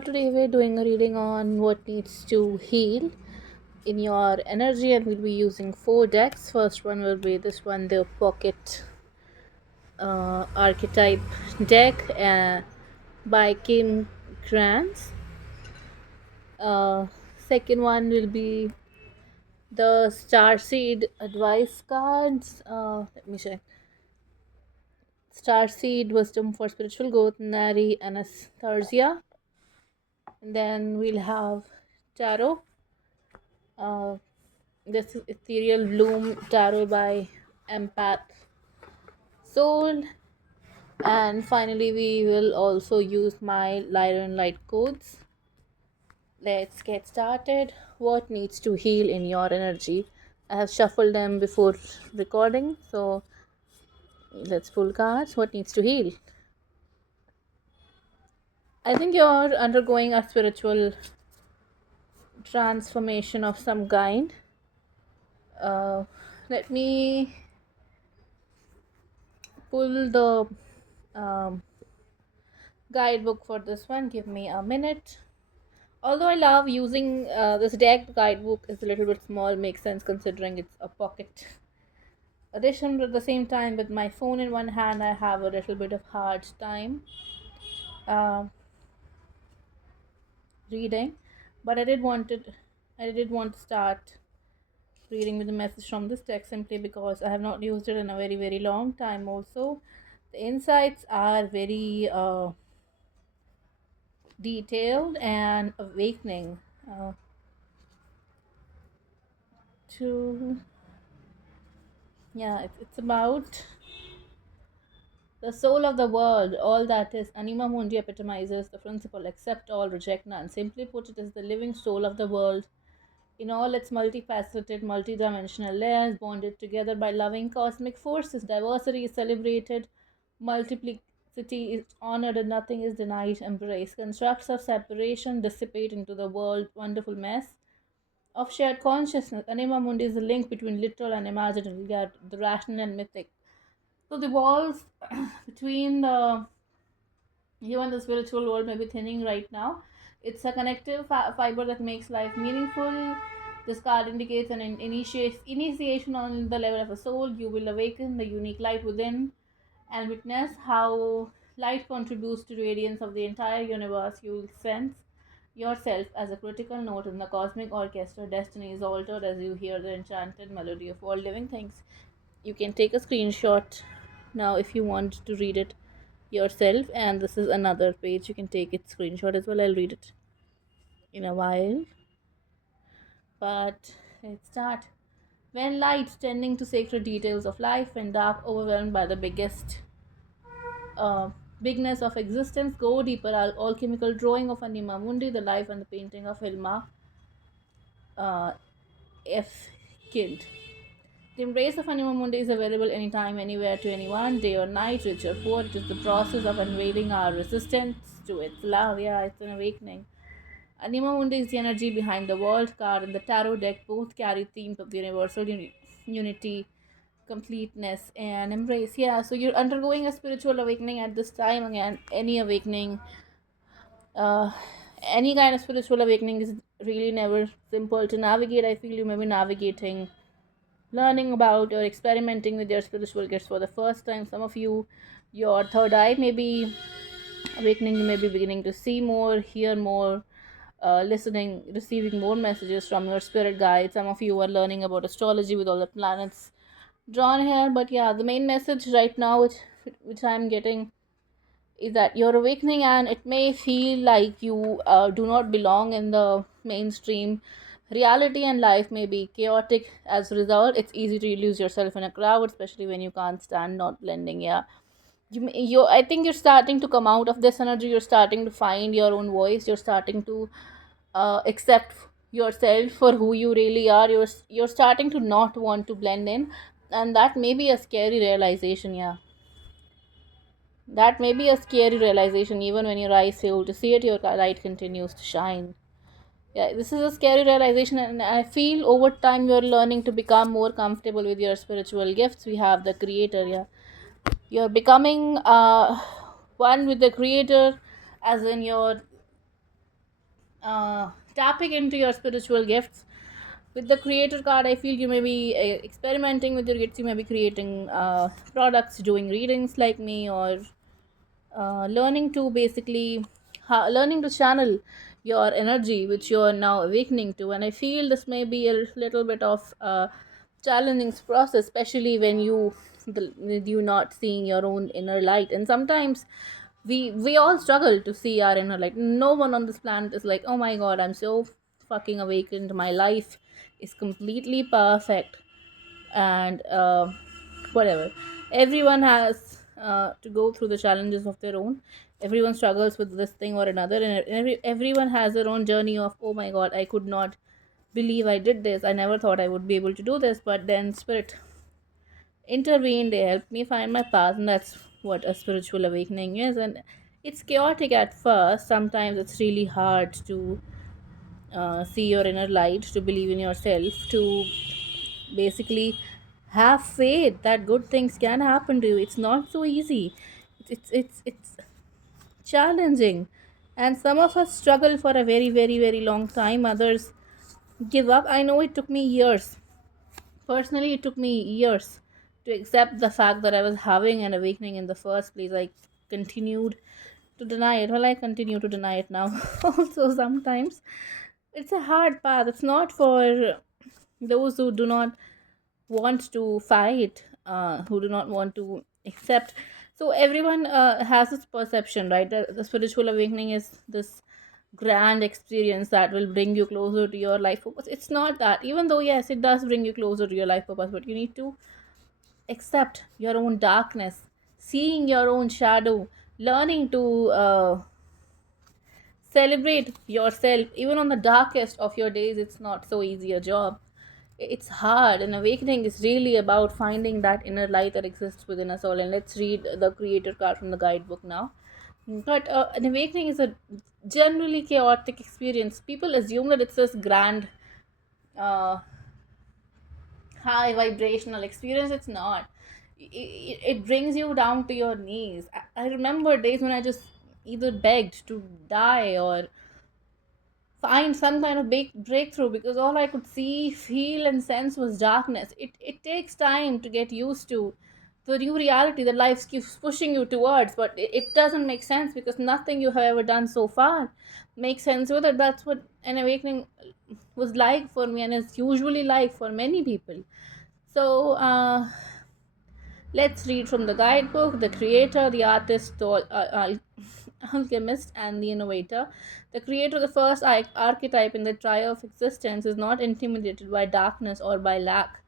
today we're doing a reading on what needs to heal in your energy, and we'll be using four decks. First one will be this one, the Pocket Archetype deck by Kim Krantz. Uh, Second one will be the Starseed Advice cards. Let me check. Starseed Wisdom for Spiritual Growth, Nari Anastasia. And then we'll have Tarot. Uh, this is Ethereal Bloom Tarot by Empath Soul. And finally, we will also use my Lyra and Light codes. Let's get started. What needs to heal in your energy? I have shuffled them before recording, so let's pull cards. What needs to heal? I think you're undergoing a spiritual transformation of some kind. Let me pull the um, guidebook for this one. Give me a minute. Although I love using this deck, guidebook is a little bit small, makes sense considering it's a pocket edition, but at the same time, with my phone in one hand, I have a little bit of hard time uh, reading. But I did want to start reading with a message from this deck simply because I have not used it in a very very long time. Also, the insights are very detailed and awakening to it's about the soul of the world. All that is Anima Mundi epitomizes the principle accept all, reject none. Simply put, it is the living soul of the world in all its multifaceted, multidimensional layers, bonded together by loving cosmic forces. Diversity is celebrated, multiplicity is honored, and nothing is denied embrace. Constructs of separation dissipate into the world wonderful mess of shared consciousness. Anima Mundi is the link between literal and imaginary, the rational and mythic. So the walls between the you and the spiritual world may be thinning right now. It's a connective fiber that makes life meaningful. This card indicates an initiation on the level of a soul. You will awaken the unique light within and witness how light contributes to the radiance of the entire universe. You will sense yourself as a critical note in the cosmic orchestra. Destiny is altered as you hear the enchanted melody of all living things. You can take a screenshot now if you want to read it yourself, and this is another page. You can take it screenshot as well. I'll read it in a while, but let's start. When light tending to sacred details of life, when dark overwhelmed by the uh, bigness of existence, go deeper. Alchemical drawing of Anima Mundi, the life and the painting of Hilma uh, F. Kind. The embrace of Anima Mundi is available anytime, anywhere, to anyone, day or night, rich or poor. It is the process of unveiling our resistance to its love. Yeah, it's an awakening. Anima Mundi is the energy behind the world card and the tarot deck. Both carry themes of the universal unity, completeness, and embrace. Yeah, so you're undergoing a spiritual awakening at this time. Again, any awakening, uh, any kind of spiritual awakening is really never simple to navigate. I feel you may be navigating, learning about or experimenting with your spiritual gifts for the first time. Some of you, your third eye may be awakening. You may be beginning to see more, hear more, listening, receiving more messages from your spirit guides. Some of you are learning about astrology with all the planets drawn here. But yeah, the main message right now, which I'm getting, is that you're awakening, and it may feel like you do not belong in the mainstream reality, and life may be chaotic as a result. It's easy to lose yourself in a crowd, especially when you can't stand not blending. Yeah, I think you're starting to come out of this energy. You're starting to find your own voice. You're starting to accept yourself for who you really are. You're starting to not want to blend in, and that may be a scary realization. Yeah, that may be a scary realization. Even when your eyes fail to see it, your light continues to shine. Yeah, this is a scary realization, and I feel over time you're learning to become more comfortable with your spiritual gifts. We have the creator. Yeah, you're becoming one with the creator, as in tapping into your spiritual gifts. With the creator card, I feel you may be experimenting with your gifts. You may be creating products, doing readings like me, or learning to basically learning to channel your energy, which you're now awakening to. And I feel this may be a little bit of challenging process, especially when with you not seeing your own inner light. And sometimes we all struggle to see our inner light. No one on this planet is like, oh my god, I'm so fucking awakened, my life is completely perfect, and whatever. Everyone has to go through the challenges of their own. Everyone struggles with this thing or another, and everyone has their own journey of, oh my god, I could not believe I did this, I never thought I would be able to do this, but then spirit intervened, they helped me find my path. And that's what a spiritual awakening is. And it's chaotic at first. Sometimes it's really hard to see your inner light, to believe in yourself, to basically have faith that good things can happen to you. It's not so easy. It's challenging, and some of us struggle for a very, very, very long time. Others give up. I know it took me years. Personally, it took me years to accept the fact that I was having an awakening in the first place. I continued to deny it. Well, I continue to deny it now. Also, sometimes it's a hard path. It's not for those who do not want to fight, who do not want to accept. So everyone has this perception, right? The spiritual awakening is this grand experience that will bring you closer to your life purpose. It's not that. Even though yes, it does bring you closer to your life purpose, but you need to accept your own darkness, seeing your own shadow, learning to celebrate yourself even on the darkest of your days. It's not so easy a job. It's hard, and awakening is really about finding that inner light that exists within us all. And let's read the creator card from the guidebook now. But an awakening is a generally chaotic experience. People assume that it's this grand uh, high vibrational experience. It's not. It brings you down to your knees. I remember days when I just either begged to die or find some kind of big breakthrough, because all I could see, feel, and sense was darkness. It takes time to get used to the new reality that life keeps pushing you towards, but it doesn't make sense because nothing you have ever done so far makes sense with it. That's what an awakening was like for me, and is usually like for many people. So, let's read from the guidebook. The creator, the artist, the alchemist, and the innovator. The creator, the first archetype in the trio of existence, is not intimidated by darkness or by lack.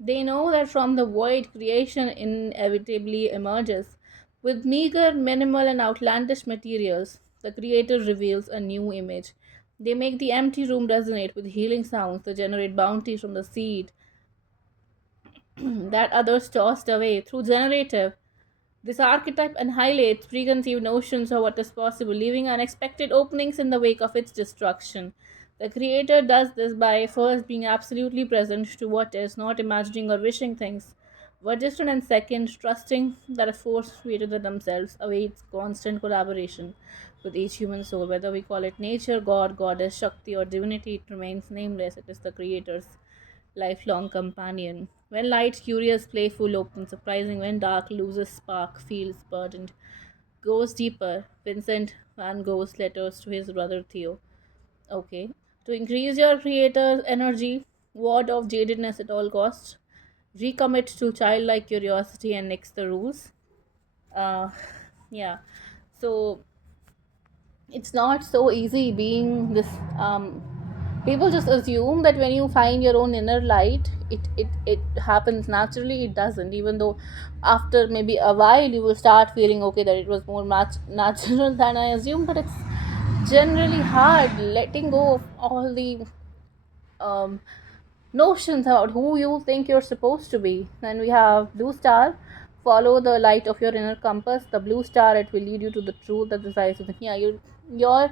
They know that from the void, creation inevitably emerges. With meager, minimal, and outlandish materials, the creator reveals a new image. They make the empty room resonate with healing sounds. They generate bounty from the seed that others tossed away. Through generative, this archetype annihilates preconceived notions of what is possible, leaving unexpected openings in the wake of its destruction. The creator does this by first being absolutely present to what is, not imagining or wishing things, but distant, and second, trusting that a force greater than themselves awaits constant collaboration with each human soul. Whether we call it nature, God, goddess, Shakti, or divinity, it remains nameless. It is the creator's lifelong companion. When light, curious, playful, open, surprising; when dark, loses spark, feels burdened, goes deeper. Vincent van Gogh's letters to his brother Theo. Okay. To increase your creator's energy, ward off jadedness at all costs. Recommit to childlike curiosity and next the rules. Uh, yeah. So it's not so easy being this. People just assume that when you find your own inner light, it happens naturally. It doesn't. Even though after maybe a while you will start feeling okay that it was more natural than I assumed, but it's generally hard letting go of all the um, notions about who you think you're supposed to be. Then we have blue star. Follow the light of your inner compass. The blue star, it will lead you to the truth that resides within. Yeah, you're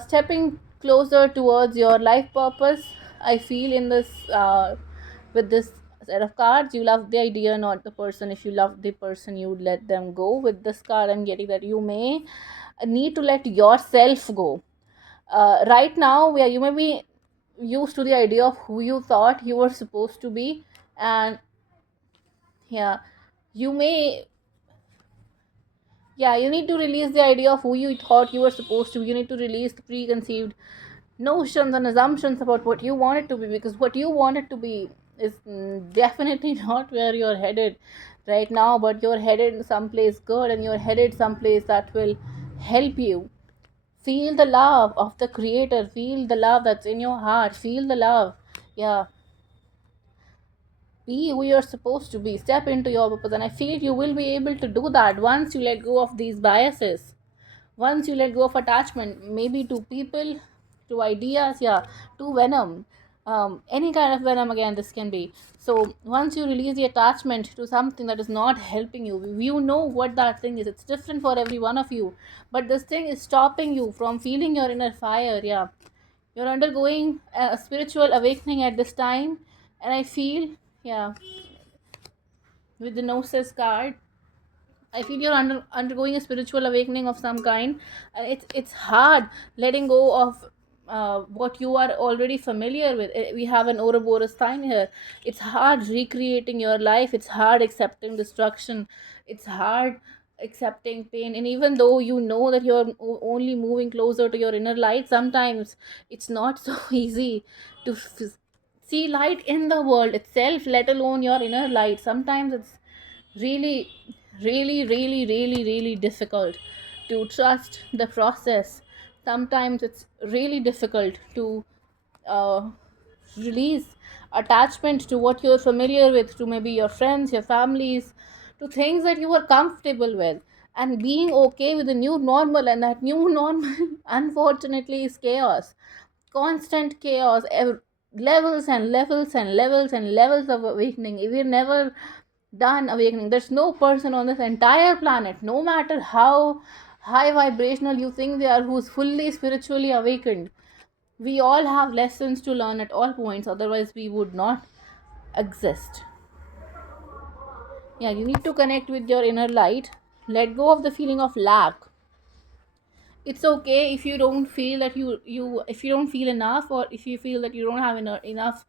stepping closer towards your life purpose. I feel in this with this set of cards, you love the idea, not the person. If you love the person, you let them go. With this card, I'm getting that you may need to let yourself go. Right now, where you may be used to the idea of who you thought you were supposed to be, and yeah, you may, yeah, you need to release the idea of who you thought you were supposed to be. You need to release the preconceived notions and assumptions about what you want it to be, because what you want it to be is definitely not where you're headed right now, but you're headed someplace good, and you're headed someplace that will help you feel the love of the creator, feel the love that's in your heart, feel the love. Yeah, be who you're supposed to be, step into your purpose, and I feel you will be able to do that once you let go of these biases, once you let go of attachment, maybe to people, to ideas, yeah, to venom, any kind of venom, again, this can be. So once you release the attachment to something that is not helping you, you know what that thing is, it's different for every one of you, but this thing is stopping you from feeling your inner fire. Yeah, you're undergoing a spiritual awakening at this time, and I feel, yeah, with the Gnosis card, I feel you're undergoing a spiritual awakening of some kind. It's hard letting go of what you are already familiar with. We have an Ouroboros sign here. It's hard recreating your life. It's hard accepting destruction. It's hard accepting pain. And even though you know that you're only moving closer to your inner light, sometimes it's not so easy to see light in the world itself, let alone your inner light. Sometimes it's really, really difficult to trust the process. Sometimes it's really difficult to uh, release attachment to what you're familiar with, to maybe your friends, your families, to things that you are comfortable with, and being okay with the new normal. And that new normal, unfortunately, is chaos, constant chaos, levels and levels and levels and levels of awakening. We're never done awakening. There's no person on this entire planet, no matter how high vibrational you think they are, who's fully spiritually awakened. We all have lessons to learn at all points, otherwise we would not exist. Yeah, you need to connect with your inner light, let go of the feeling of lack. It's okay if you don't feel that you if you don't feel enough, or if you feel that you don't have enough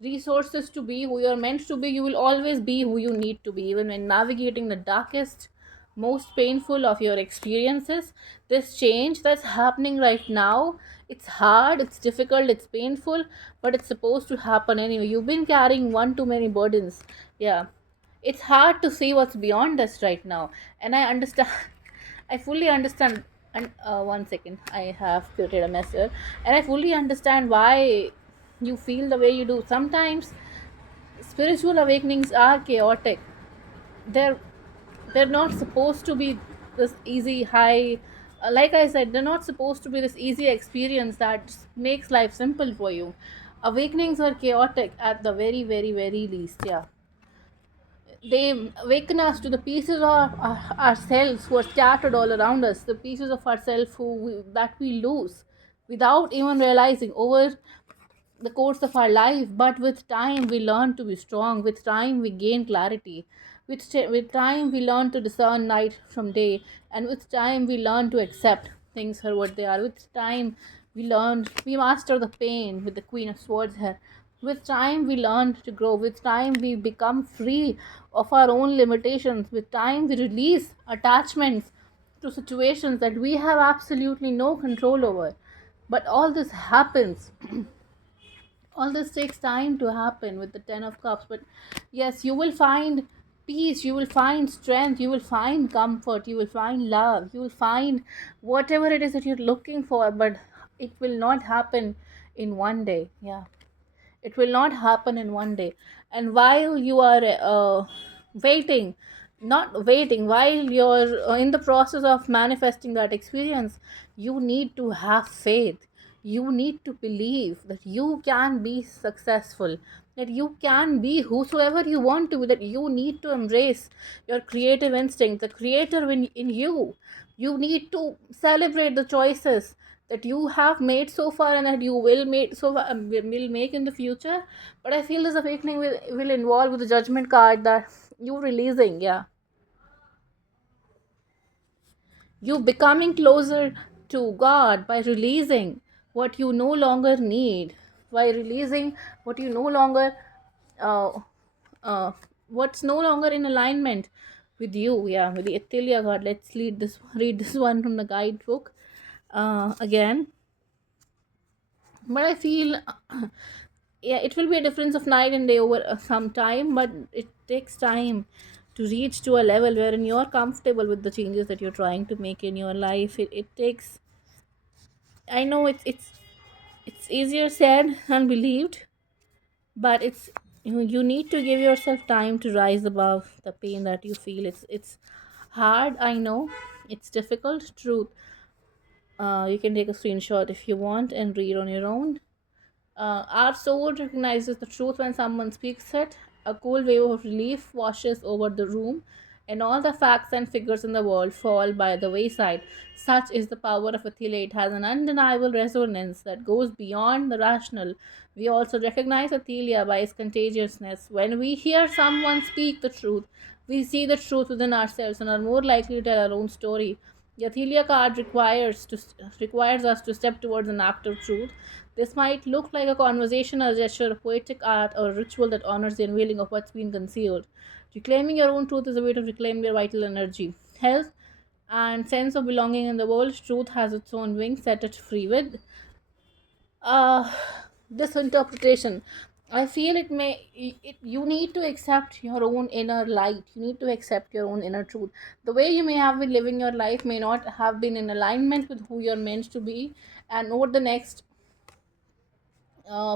resources to be who you're meant to be. You will always be who you need to be, even when navigating the darkest, most painful of your experiences. This change that's happening right now, it's hard, it's difficult, it's painful, but it's supposed to happen anyway. You've been carrying one too many burdens. Yeah, it's hard to see what's beyond us right now, and I understand. I fully understand. And one second, I have created a mess here, and I fully understand why you feel the way you do. Sometimes spiritual awakenings are chaotic. They're they're not supposed to be this easy high. Like I said, they're not supposed to be this easy experience that makes life simple for you. Awakenings are chaotic at the very least. Yeah, they awaken us to the pieces of ourselves who are scattered all around us, the pieces of ourselves that we lose without even realizing over the course of our life. But with time, we learn to be strong. With time, we gain clarity. With time, we learn to discern night from day. And with time, we learn to accept things for what they are. With time, we master the pain with the Queen of Swords here. With time, we learn to grow. With time, we become free of our own limitations. With time, we release attachments to situations that we have absolutely no control over. But all this happens, all this takes time to happen with the 10 of cups. But yes, you will find peace, you will find strength, you will find comfort, you will find love, you will find whatever it is that you're looking for. But it will not happen in one day. Yeah, it will not happen in one day. And while you are waiting, not waiting, while you're in the process of manifesting that experience, you need to have faith. You need to believe that you can be successful, that you can be whosoever you want to be, that you need to embrace your creative instinct, the creator in you. You need to celebrate the choices that you have made so far, and that you will make so far, will make in the future. But I feel this awakening will involve with the judgment card, that you releasing, yeah, you becoming closer to God by releasing what you no longer need, by releasing what you no longer uh, uh, what's no longer in alignment with you. Yeah, with the Athilia card. Let's read this one from the guidebook again. But I feel yeah, it will be a difference of night and day over some time, but it takes time to reach to a level wherein you're comfortable with the changes that you're trying to make in your life. It takes, I know it's easier said than believed, but you need to give yourself time to rise above the pain that you feel. It's hard, I know. It's difficult, truth. You can take a screenshot if you want and read on your own. Our soul recognizes the truth when someone speaks it. A cool wave of relief washes over the room, and all the facts and figures in the world fall by the wayside. Such is the power of Athila. It has an undeniable resonance that goes beyond the rational. We also recognize Athelia by its contagiousness. When we hear someone speak the truth, we see the truth within ourselves and are more likely to tell our own story. The Athelia card requires us to step towards an act of truth. This might look like a conversation, a gesture, a poetic art, or a ritual that honors the unveiling of what's been concealed. Reclaiming your own truth is a way to reclaim your vital energy, health, and sense of belonging in the world. Truth has its own wings. Set it free with uh, this interpretation. I feel you need to accept your own inner light. You need to accept your own inner truth. The way you may have been living your life may not have been in alignment with who you're meant to be, and over the next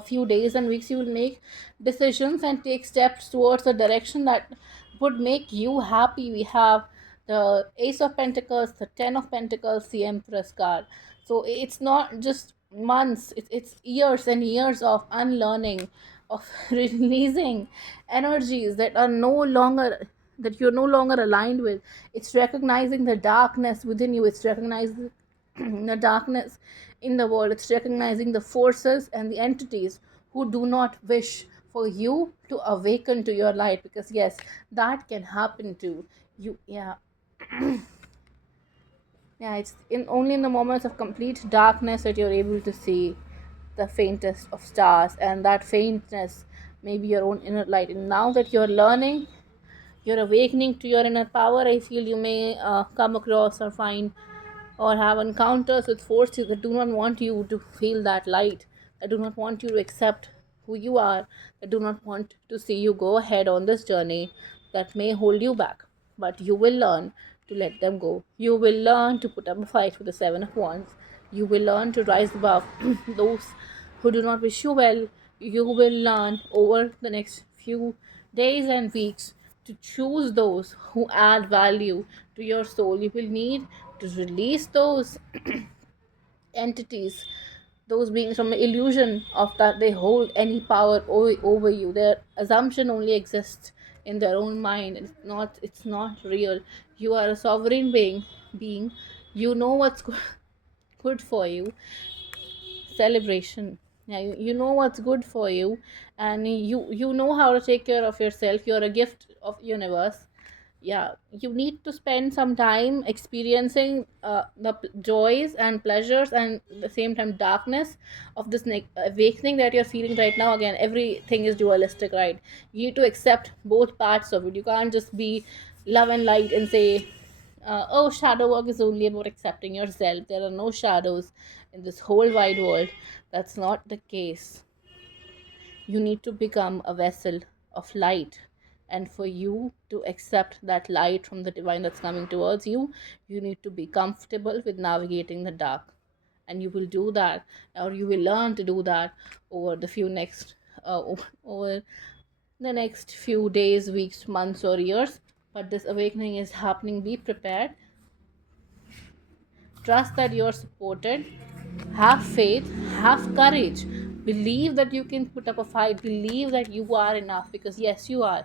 few days and weeks, you will make decisions and take steps towards a direction that would make you happy. We have the Ace of Pentacles, the Ten of Pentacles, the Empress card. So it's not just months, it's years and years of unlearning, of releasing energies that are no longer, that you're no longer aligned with. It's recognizing the darkness within you. It's recognizing the darkness in the world. It's recognizing the forces and the entities who do not wish for you to awaken to your light, because yes, that can happen to you. Yeah. Yeah, it's in only in the moments of complete darkness that you're able to see the faintest of stars, and that faintness may be your own inner light. And now that you're learning, you're awakening to your inner power, I feel you may come across or find or have encounters with forces that do not want you to feel that light, that do not want you to accept who you are, that do not want to see you go ahead on this journey, that may hold you back. But you will learn to let them go. You will learn to put up a fight with the Seven of Wands. You will learn to rise above those who do not wish you well. You will learn over the next few days and weeks to choose those who add value to your soul. You will need to release those entities, those beings, from the illusion of that they hold any power over you. Their assumption only exists in their own mind. It's not real. You are a sovereign being. You know what's good for you. Celebration. Yeah, you know what's good for you, and you know how to take care of yourself. You're a gift of universe. Yeah, you need to spend some time experiencing the joys and pleasures and at the same time darkness of this awakening that you're feeling right now. Again, everything is dualistic, right? You need to accept both parts of it. You can't just be love and light and say, oh, shadow work is only about accepting yourself. There are no shadows in this whole wide world. That's not the case. You need to become a vessel of light, and for you to accept that light from the divine that's coming towards you, you need to be comfortable with navigating the dark. And you will do that, or you will learn to do that over the few next over the next few days, weeks, months, or years. But this awakening is happening. Be prepared. Trust that you're supported. Have faith. Have courage. Believe that you can put up a fight. Believe that you are enough, because yes, you are.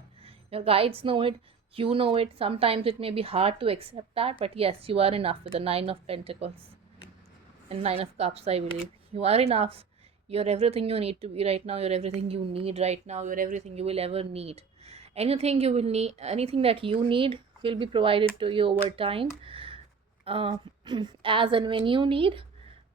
Your guides know it. You know it. Sometimes it may be hard to accept that, but yes, you are enough with the Nine of Pentacles and Nine of Cups, I believe. You are enough. You're everything you need to be right now. You're everything you need right now. You're everything you will ever need. Anything you will need, anything that you need will be provided to you over time, uh, as and when you need.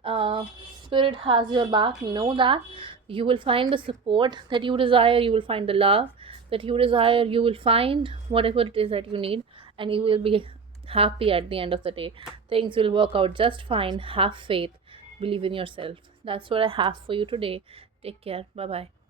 uh, Spirit has your back. Know that you will find the support that you desire, you will find the love that you desire, you will find whatever it is that you need, and you will be happy at the end of the day. Things will work out just fine. Have faith, believe in yourself. That's what I have for you today. Take care. Bye bye.